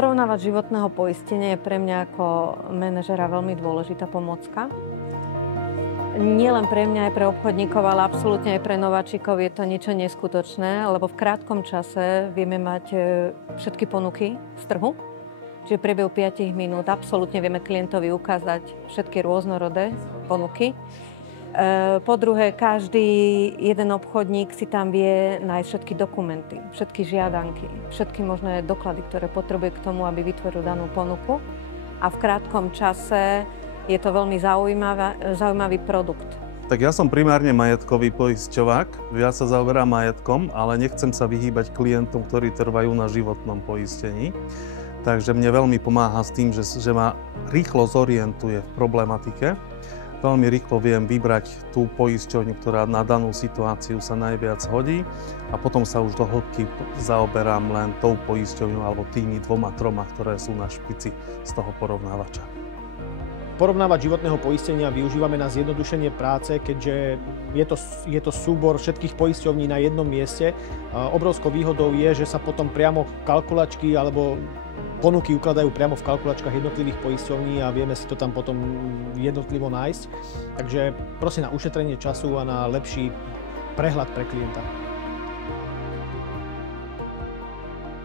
Porovnávať životného poistenia je pre mňa ako manažera veľmi dôležitá pomôcka. Nie len pre mňa, aj pre obchodníkov, ale absolútne aj pre nováčikov je to niečo neskutočné, lebo v krátkom čase vieme mať všetky ponuky z trhu. Čiže v priebehu 5 minút absolútne vieme klientovi ukázať všetky rôznorodé ponuky. Po druhé, každý jeden obchodník si tam vie nájsť všetky dokumenty, všetky žiadanky, všetky možné doklady, ktoré potrebuje k tomu, aby vytvoril danú ponuku. A v krátkom čase je to veľmi zaujímavý produkt. Tak ja som primárne majetkový poisťovák, ja sa zaoberám majetkom, ale nechcem sa vyhýbať klientom, ktorí trvajú na životnom poistení. Takže mne veľmi pomáha s tým, že ma rýchlo zorientuje v problematike. Veľmi rýchlo viem vybrať tú poisťovňu, ktorá na danú situáciu sa najviac hodí a potom sa už do hĺbky zaoberám len tou poisťovňou alebo tými 2-3, ktoré sú na špici z toho porovnávača. Porovnávať životného poistenia využívame na zjednodušenie práce, keďže je to súbor všetkých poisťovní na jednom mieste. Obrovskou výhodou je, že sa potom priamo kalkulačky alebo ponuky ukladajú priamo v kalkulačkách jednotlivých poisťovní a vieme si to tam potom jednotlivo nájsť. Takže prosím na ušetrenie času a na lepší prehľad pre klienta.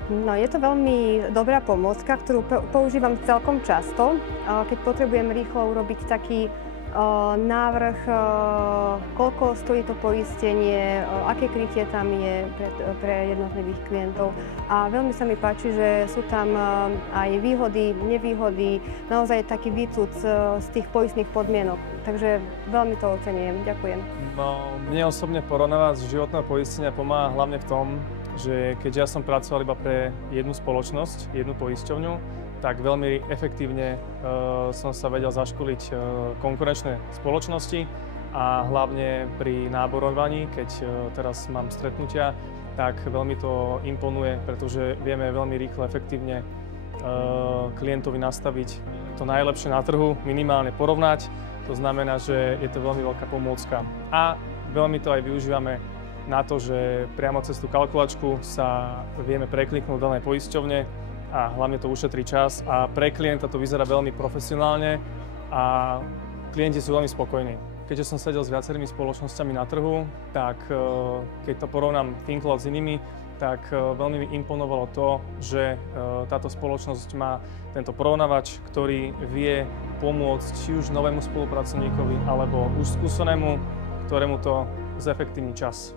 No, je to veľmi dobrá pomôcka, ktorú používam celkom často, keď potrebujem rýchlo urobiť taký návrh, koľko stojí to poistenie, aké krytie tam je pre jednotlivých klientov. A veľmi sa mi páči, že sú tam aj výhody, nevýhody, naozaj taký výcud z tých poistných podmienok. Takže veľmi to oceňujem. Ďakujem. No, mne osobne porovnávať životného poistenia pomáha hlavne v tom, že keďže ja som pracoval iba pre jednu spoločnosť, jednu poisťovňu, tak veľmi efektívne som sa vedel zaškoliť konkurenčné spoločnosti a hlavne pri náborovaní, keď teraz mám stretnutia, tak veľmi to imponuje, pretože vieme veľmi rýchlo, efektívne klientovi nastaviť to najlepšie na trhu, minimálne porovnať. To znamená, že je to veľmi veľká pomôcka. A veľmi to aj využívame na to, že priamo cez tú kalkulačku sa vieme prekliknúť do danej poisťovne a hlavne to ušetrí čas a pre klienta to vyzerá veľmi profesionálne a klienti sú veľmi spokojní. Keďže som sedel s viacerými spoločnosťami na trhu, tak keď to porovnám Fincloud s inými, tak veľmi mi imponovalo to, že táto spoločnosť má tento porovnávač, ktorý vie pomôcť či už novému spolupracovníkovi alebo už skúsenému, ktorému to zefektívni čas.